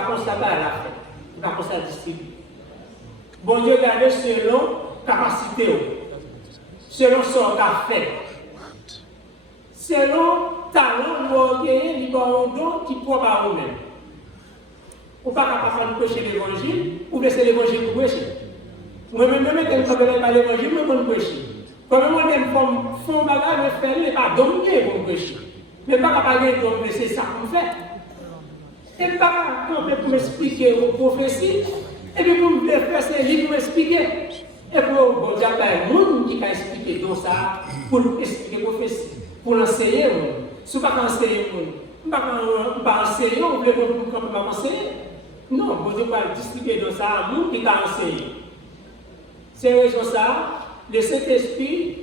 pas comme ça à la fin. C'est pas comme ça distribuer. Bon Dieu garde selon capacité, selon son fait, selon talent, vous avez un don qui peut pas vous-même. Ou pas capable de prêcher l'évangile, ou laisser l'évangile pour prêcher. Moi-même, je ne peux pas l'évangile, je peux prêcher. Quand même, je fais un bagage, je fais pas dominer pour prêcher. Mais pas capable de laisser ça pour faire. Et pas capable pour m'expliquer aux prophéties, et puis pour me faire ces livres pour m'expliquer. Et pour bon Dieu, il y a un monde qui a expliqué dans ça, pour expliquer les prophéties, pour l'enseigner. Si vous ne pouvez pas enseigner, vous ne pouvez pas enseigner, vous voulez pas enseigner. Non, vous ne pouvez pas distribuer dans ça à un monde qui a enseigné. C'est raison ça, le Saint-Esprit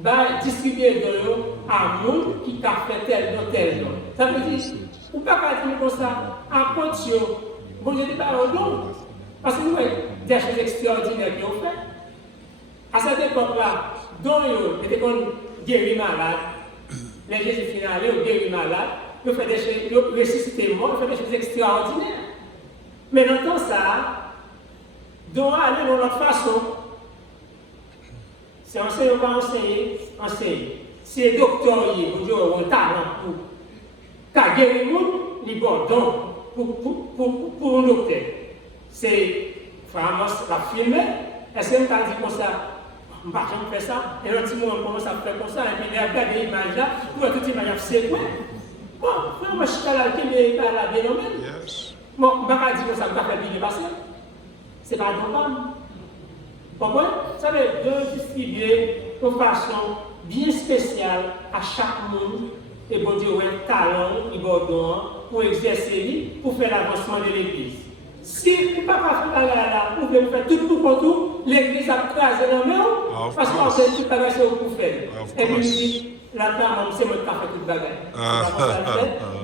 va distribuer dans eux à un monde qui a fait tel dans tel nom. Ça veut dire, vous ne pouvez pas dire comme ça, à condition, bon Dieu n'est pas un don. Parce que nous avons des choses extraordinaires qui ont fait. À cette époque-là, dont ils étaient guéris malades, les Jésus finales, ils ont guéri malades, ils ont fait des choses, ils ont ressuscité morts, ils ont fait des choses extraordinaires. Mais dans tout ça, dont aller de notre façon, c'est enseigner ou pas enseigner, enseigner. C'est doctorier, vous dire, on talent pour guérir le monde, il bon don pour un docteur. C'est vraiment la filmer. Est-ce que nous avons dit comme ça? On ne va jamais faire ça. Et un petit moment commence à faire comme ça. Et puis il regarde les images là. Pour toute image, c'est quoi? Bon, moi je suis là, qui est là, bien nommé. Bon, on ne va pas dire que ça ne va pas faire bien passer. Ce n'est pas normal. Pourquoi? Ça veut dire distribuer de façon bien spéciale à chaque monde. Et bon Dieu, un talent, il va pour exercer, pour faire l'avancement de l'Église. Si vous ne pouvez pas faire là, vous pouvez faire tout pour tout, l'Église a crasé dans le main, parce qu'on fait tout le bagage pour faire. Et puis, là-dedans, c'est moi qui ai fait tout le bagage.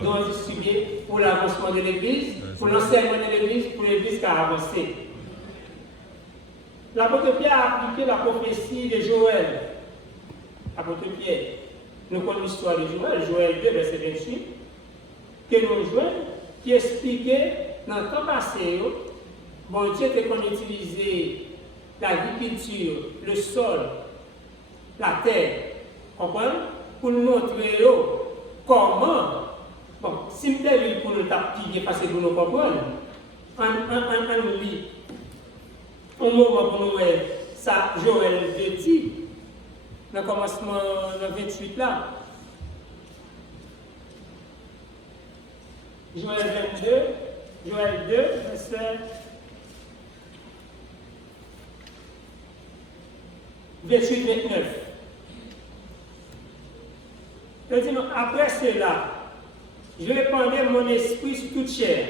Donc, distribuer pour l'avancement de l'Église, pour l'enseignement de l'Église, pour l'Église qui a avancé. L'apôtre Pierre a appliqué la prophétie de Joël. L'apôtre Pierre, nous connaissons l'histoire de Joël, Joël 2, verset 28, que nous jouons, qui expliquait dans le temps passé, bon Dieu était qu'on utilisait l'agriculture, le sol, la terre, comprenez? Pour nous montrer comment, bon, si nous avons pour nous taper, parce que nous comprenons, on lit, au moment pour nous, ça, Joël 2 dit, dans le commencement, le 28 là, Joël 2, verset 28-29. Il dit, après cela, je répandrai mon esprit sur toute chair.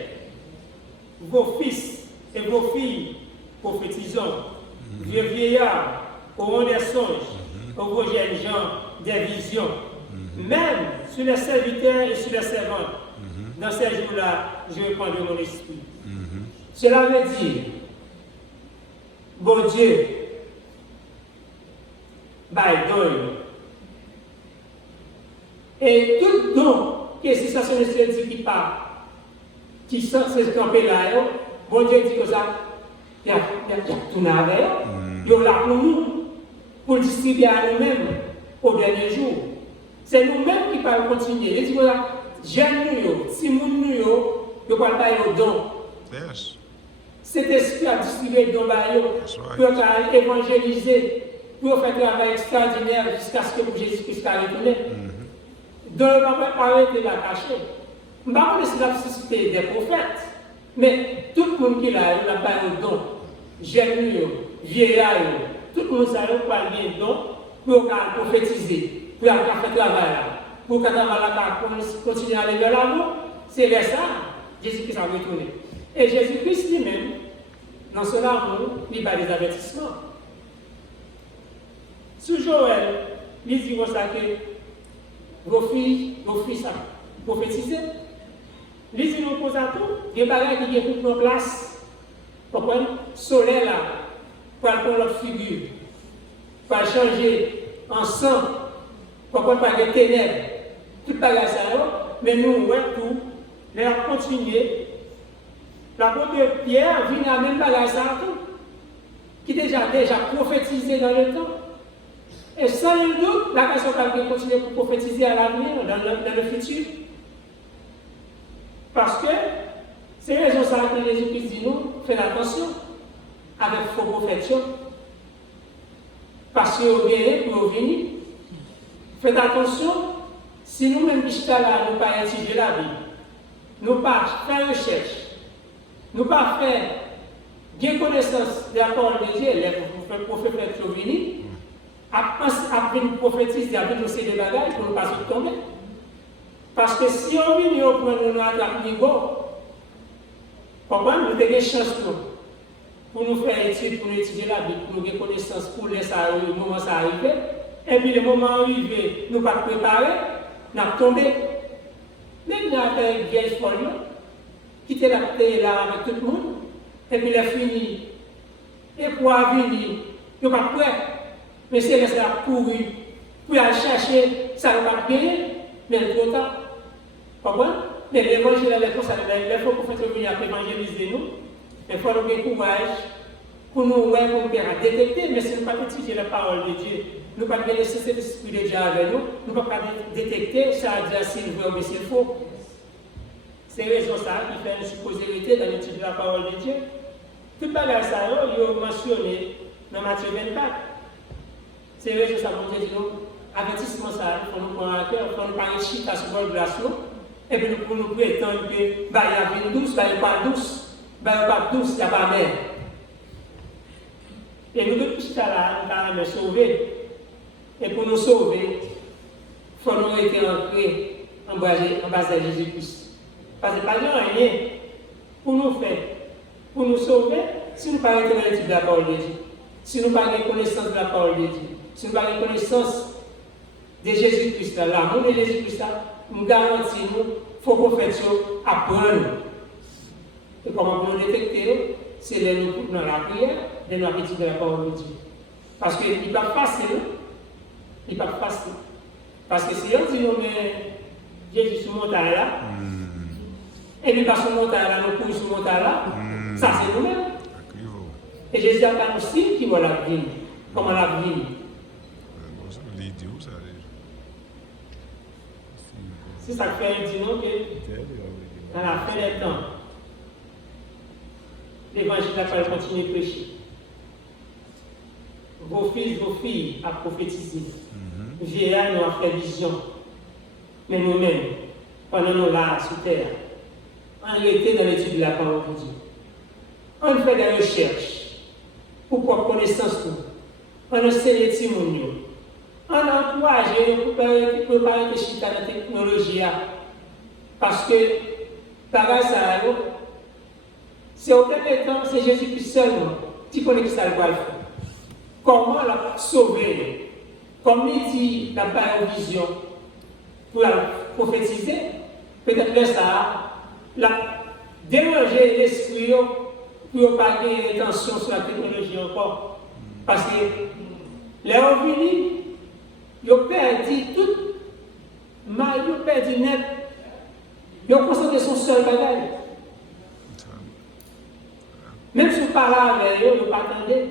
Vos fils et vos filles prophétiseront. Vieux vieillards auront des songes, vos jeunes gens des visions. Même sur les serviteurs et sur les servantes. Dans ces jours-là, je répandrai mon esprit. Cela veut dire, bon Dieu, don. Et tout don, que si ça se dit qui part, qui sort se camper là, bon Dieu dit que ça, il y a tout avec il y a là pour nous, pour distribuer à nous-mêmes au dernier jour. C'est nous-mêmes qui allons continuer. Il dit que jeunes nous, si nous nous, ne pouvons pas y don. Cet esprit a distribué le don pour évangéliser, pour faire un travail extraordinaire jusqu'à ce que Jésus-Christ a retourné. Donc, on ne va pas arrêter la cacher. On ne va pas laisser la susciter des prophètes, mais tout le monde qui l'a pas un don. Jeunes, vieillards, tout le monde a pas un don pour prophétiser, pour faire un travail. Pour que la continue à aller vers l'amour, c'est vers ça Jésus-Christ a retourné. Et Jésus-Christ lui-même, dans son amour, il a des avertissements. Sous Joël, il dit comme ça que vos fils prophétisent. Il dit nous pose à tout, il y a des bagages qui sont en place. Pourquoi? Soleil là, pour prendre notre figure, pour changer ensemble, pourquoi pas des ténèbres. Tout le bagage, mais nous, ouais, tout, les continuer L'apôtre Pierre vient à même bagage ça tout, qui déjà prophétisé dans le temps. Et sans nul doute, la personne va continuer pour prophétiser à l'avenir, dans le futur. Parce que c'est raison ça que Jésus-Christ dit nous, faites attention avec faux prophètes. Parce que vous venez pour venir. Faites attention, si nous-mêmes qui sommes là, nous ne pas étudier la Bible, nous ne pas faire recherche, nous ne pas faire bien connaissance de la parole de Dieu, les prophètes qui sont venus, après nous prophétiser, après nous ces bagages pour ne pas se tomber. Parce que si on vient au point de nous attraper niveau, nous avons des chances pour nous faire étudier, pour nous étudier la Bible, pour nous avoir connaissance, pour laisser le moment arriver. Et puis le moment arrivé, nous ne pas préparer, nous avons tombé. Même nous avons fait une vieille folle, qui était là avec tout le monde, et puis il a fini. Et pour venir, nous ne pas prêts. Mais c'est laisser la courir, pour aller chercher, ça ne va pas bien, mais trop tard. Pourquoi? Mais l'évangile, il faut qu'on fasse venir à évangéliser nous. Il faut nous avoir courage pour nous détecter, mais si nous ne pas étudier la parole de Dieu, nous ne pas laisser cet esprit de Dieu avec nous, nous ne pouvons pas détecter ça à dire s'il veut ou s'il faut. C'est raison ça qui fait une supposérité dans l'étude de la parole de Dieu. Tout bagage ça, il est mentionné dans Matthieu 24. C'est raison ça pour Dieu dit nous, avertissement ça, il faut nous prendre à cœur, il faut nous parler de chita sur le glace, et puis nous nous prétendre que il y a une douce, il n'y a pas douce. Il n'y a pas douce, il n'y a pas mer. Et nous, depuis ce là nous avons sauver. Et pour nous sauver, il faut nous être entrés en base de Jésus-Christ. Parce que pas rien pour nous faire, pour nous sauver, si nous ne parlons pas de l'étude de la parole de Dieu, si nous ne parlons pas de connaissance de la parole de Dieu, si nous ne parlons pas de connaissance de Jésus-Christ, l'amour de Jésus-Christ, nous garantissons, il faut qu'on fasse apprendre. Et comment nous détecter, c'est dans la prière, de nous étudier la parole de Dieu. Parce qu'il n'est pas facile. Il n'est pas facile. Parce que si on dit, mais Jésus sur montagne là, et puis pas sur montagne là, nous courons sur montagne là, ça c'est nous-mêmes. Et Jésus a pas nous signe qui va la vie. Comment la vie. C'est ça que fait dit nous que dans la fin des temps, l'évangile va continuer à prêcher. Vos fils, vos filles à prophétiser. Vieillards nous a fait vision. Mais nous-mêmes, pendant nous là sur terre, on était dans l'étude de la parole de Dieu. On fait des recherches pour prendre connaissance pour. On enseigne les témoignages. On encourage pour préparer des chita dans la technologie. Parce que, par ça, c'est au premier temps, c'est Jésus-Christ seulement qui connaît qui ça va faire. Comment la sauver? Comme il dit la vision pour la prophétiser, peut-être que ça la déranger l'esprit pour ne pas avoir attention sur la technologie encore. Parce que les revenus, ils ont perdu tout, ils ont perdu net, ils ont concentré sur seul bagage. Même si vous parlez avec eux, vous ne pas attendre.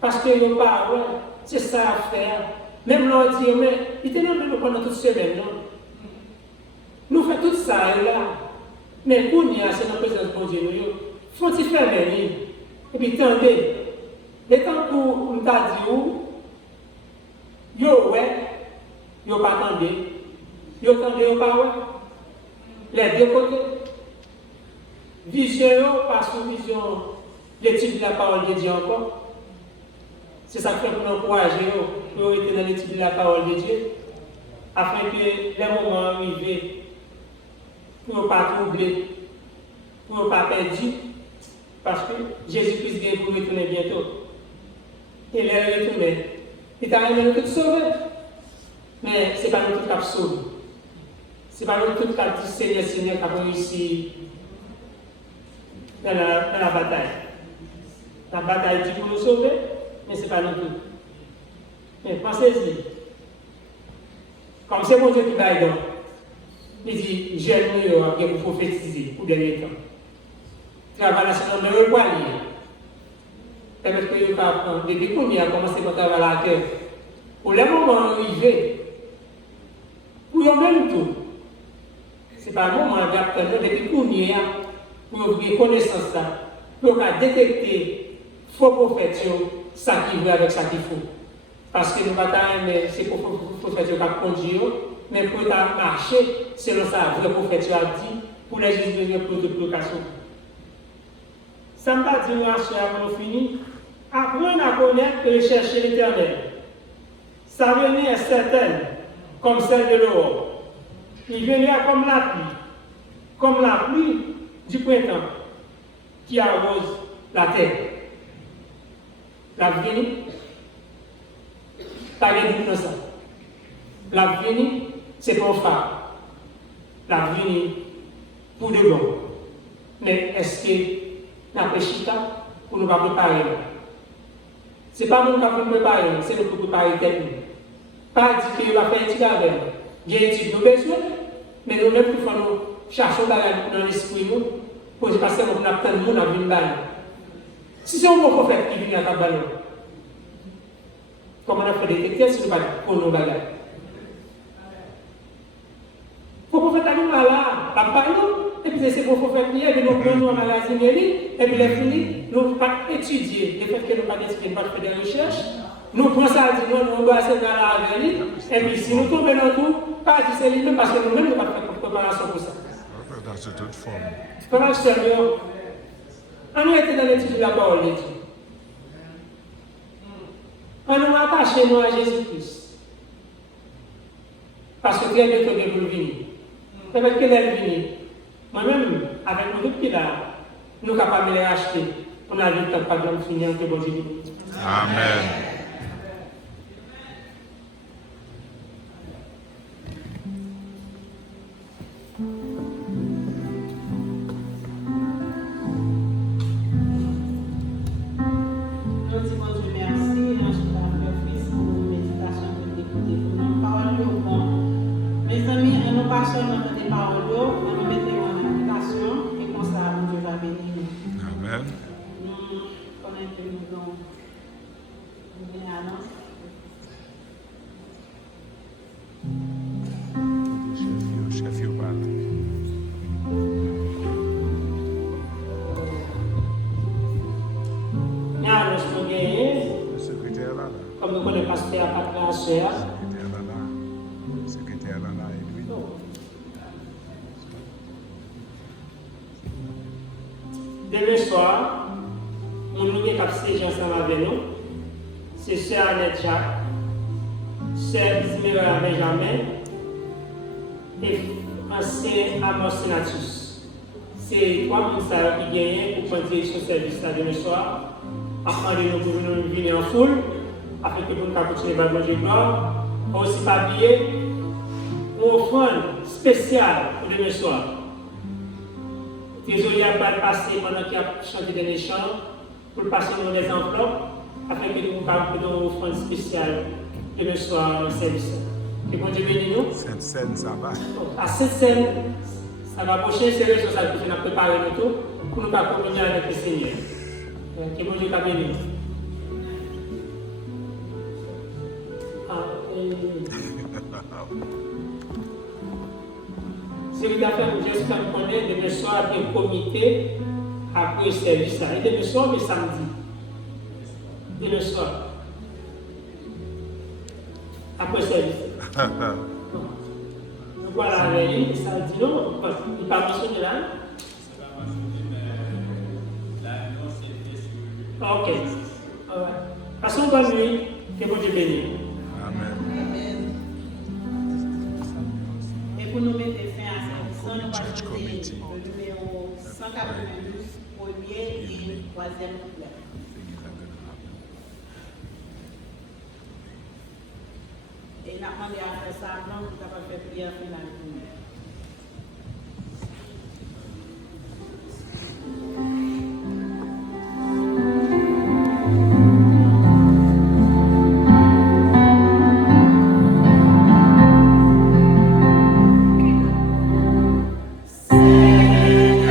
Parce que vous parlez, c'est ça à faire. Même l'on dit, mais il était même pendant toute semaine, non? Nous faisons tout ça là. Mais pour nous, c'est dans la présence de Dieu. Il faut s'y faire venir. Et puis, attendez. Les temps pour nous dire, yo, ouais, yo pas attendez. Yo attendez, yo pas ouais. Les deux côtés. Vision, pas sous vision, l'étude de la parole de Dieu encore. C'est ça que pour nous encourager, pour être dans l'étude de la parole de Dieu, afin que les moments arrivent, pour ne pas troubler, pour ne pas perdre, parce que Jésus-Christ vient pour retourner bientôt. Il est retourné. Il t'a amené nous tous sauver. Mais ce n'est pas nous tous qui avons sauvé. Ce n'est pas nous tous qui avons dit Seigneur, Seigneur, qui avons réussi dans la bataille. La bataille dit pour nous sauver, mais ce n'est pas nous tous. Mais pensez-y. Comme c'est mon Dieu qui va donc, il dit, j'aime mieux pour prophétiser pour dernier temps. travail national de repoigner. Permettre que vous apprendre depuis qu'on a commencé à travailler à la terre. Pour le moment arrivé, pour le même tout, ce n'est pas un moment d'apprendre depuis qu'on a pour ouvrir connaissance, pour détecter faux prophètes, ça qui veut avec ça qu'il faut. Parce que nous ne pouvons pas aimer ces prophètes qui ont conduit, mais pour marcher selon ça, le prophète a dit, pour les juges de l'application. Ça ne veut pas dire que nous fini. Apprendre à connaître et chercher l'éternel. Sa venue est certaine, comme celle de l'aurore. Il viendra comme la pluie du printemps qui arrose la terre. La venue, pas de innocent. La venue, c'est pour phare. La venue, pour de bon. Mais est-ce que nous avons chita pour nous préparer? Ce n'est pas nous qui nous préparer, c'est nous qui préparer tête. Pas dire qu'il va faire étude avec nous. Il y a étude nous besoin, mais nous-mêmes il faut nous chercher dans l'esprit nous pour passer nous avons tant de monde à venir. Si c'est un bon prophète qui vient à ta balle, comment on a fait détecter si nous ne pas pour nos bagages? Le prophète a nous là, la parole, et puis c'est le prophète qui est, nous prenons en magasinerie, et puis les finis, nous ne pas étudier, le fait que nous ne pas étudier, pas faire des recherches, nous prenons ça, nous doit être dans la avenir, et puis si nous tombons dans tout, pas dire c'est lui-même, parce que nous-mêmes, nous ne pas faire préparation pour ça. Dans toute forme. Comment sérieux? On nous était dans l'étude de la parole de Dieu. On nous attache nous à Jésus-Christ. Parce que très bientôt, nous venir. Peut-être que elle vient. Moi-même, avec nous tous qui là, nous sommes capables de les racheter. On a vu que pas de finir que bon Dieu. Amen. Comme nous connaissons pasteur à la sœur. Secrétaire là, et lui. Demain soir, on nous dit qu'à ensemble avec nous. C'est sœur Annette Jacques, sœur Zimera Benjamin et ancien Amos Senatus. C'est trois personnes qui gagnent pour continuer ce service là demain soir. Après, nous pouvons venir en foule, afin que nous puissions continuer à manger gloire. Aussi, pas oublier une offrande spéciale pour demain soir. Trésorier a passé pendant qu'il a chanté des chants pour passer dans les enveloppes, afin que nous puissions une offrande spéciale demain soir dans le service. Que bon Dieu bénisse nous. Cette scène, ça va. À cette scène, ça va prochaine série sur ça que nous avons préparé nous tout pour nous communier avec le Seigneur. Que bon Dieu t'a béni. C'est une affaire que j'espère connaître demain soir un comité après le service. Et demain soir, mais samedi. Demain soir. Après le service. Donc voilà, avec lui, ça dit non, il ne pas mentionné là. Ok. Passons bonne nuit. Que bon Dieu bénisse. Amen. Et pour nous mettre fin à cette émission, nous allons chanter le numéro 192, premier et troisième couplet. Et nous avons demandé à faire ça, nous avons fait prière finale pour nous. Seigneur,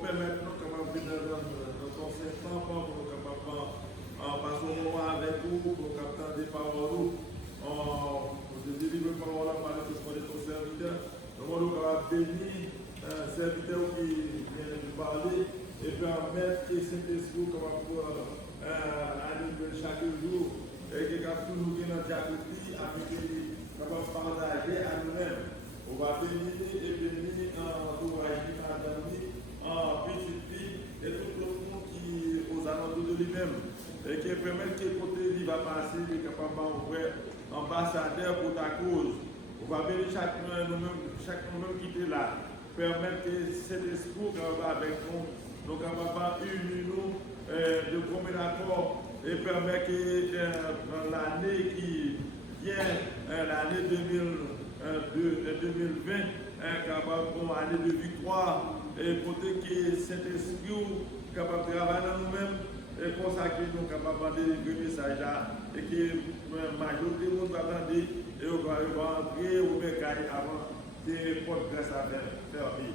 permettre nous capables de venir dans ton Saint-Temps pour nous capables de passer un moment avec vous, pour capter des paroles. Je délivre parole par le de ton serviteur. Nous sommes capables de bénir serviteur qui vient de parler et permettre que Saint-Esprit capable de chaque jour et qui a toujours dans diaconie avec les capables de partager à nous-mêmes. On va bénir et bénir l'ouvrage qui m'a donné en petite fille et tout le monde qui aux alentours de lui-même et qui permet que côté il va passer, il est capable d'envoyer ambassadeur pour ta cause. On va bénir chacun nous-mêmes qui est là, permettre que cet esprit avec nous, nous capables unir nous de commun accord et permettre que l'année qui vient, l'année 2020, capable pour année de victoire et pour que cet esprit capable de travailler dans nous-mêmes et consacrer nous capables de délivrer le message là et que la majorité de monde va attendre et on va entrer au mercaille avant des portes grâce à fermer.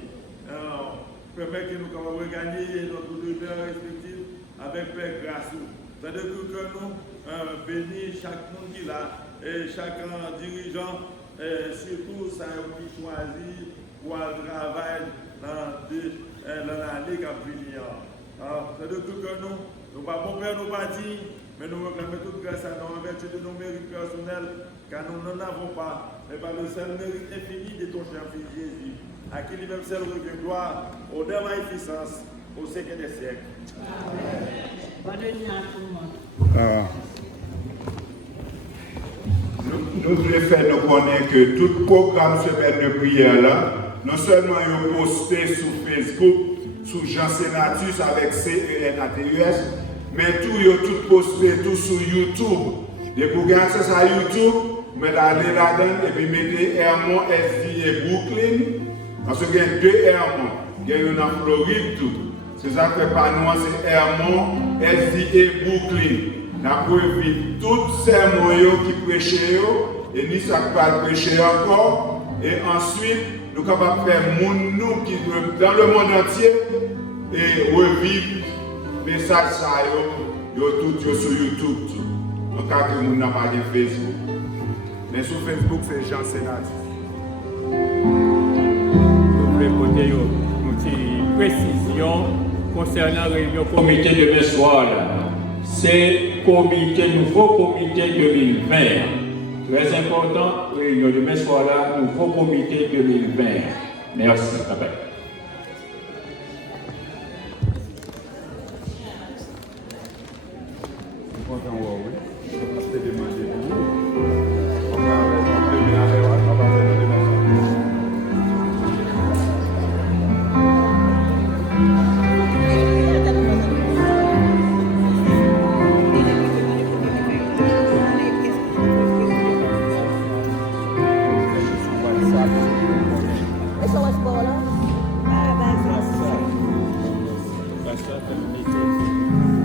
Permet que nous puissions regagner notre devoir respectif avec Père Grassou. C'est-à-dire que nous bénissons chaque monde qui est là et chaque dirigeant. Surtout ça qui choisit pour le travail dans l'année qui a fini. C'est-à-dire que nous ne pas bon père nous pas dire, mais nous réclamons toute grâce à nous en vertu de nos mérites personnels, car nous n'en avons pas, mais par le seul mérite infini de ton cher fils Jésus, à qui lui-même seul revient gloire, au dernier magnificence, au siècle des siècles. Amen. Bonne nuit à tout le monde. Nous voulons faire nous connaître que tout programme semaine de prière là, non seulement il est posté sur Facebook, sur Jean Sénatus avec CENATUS, mais tout posté tout sur YouTube. Et pour gagner ça sur YouTube, vous mettez là-dedans et puis mettez Hermon SDA Brooklyn. Parce qu'il y a deux Hermon. Il y a une en Floride tout. C'est ça que par nous, c'est Hermon SDA Brooklyn. Nous avons vu tous ces moyens qui prêchaient et nous sommes pas prêcher encore. Et ensuite, nous sommes capables de faire nous qui dans le monde entier et revivre les messages tout sur YouTube. Donc, quand nous n'avons pas de Facebook. Mais sur Facebook, c'est Jean Sénatus. Nous voulons porter une précision concernant la réunion comité de demain soir. C'est nouveau comité 2020. Très important, réunion de demain soir là, nouveau comité 2020. Merci. Bye. SOS Bola. That's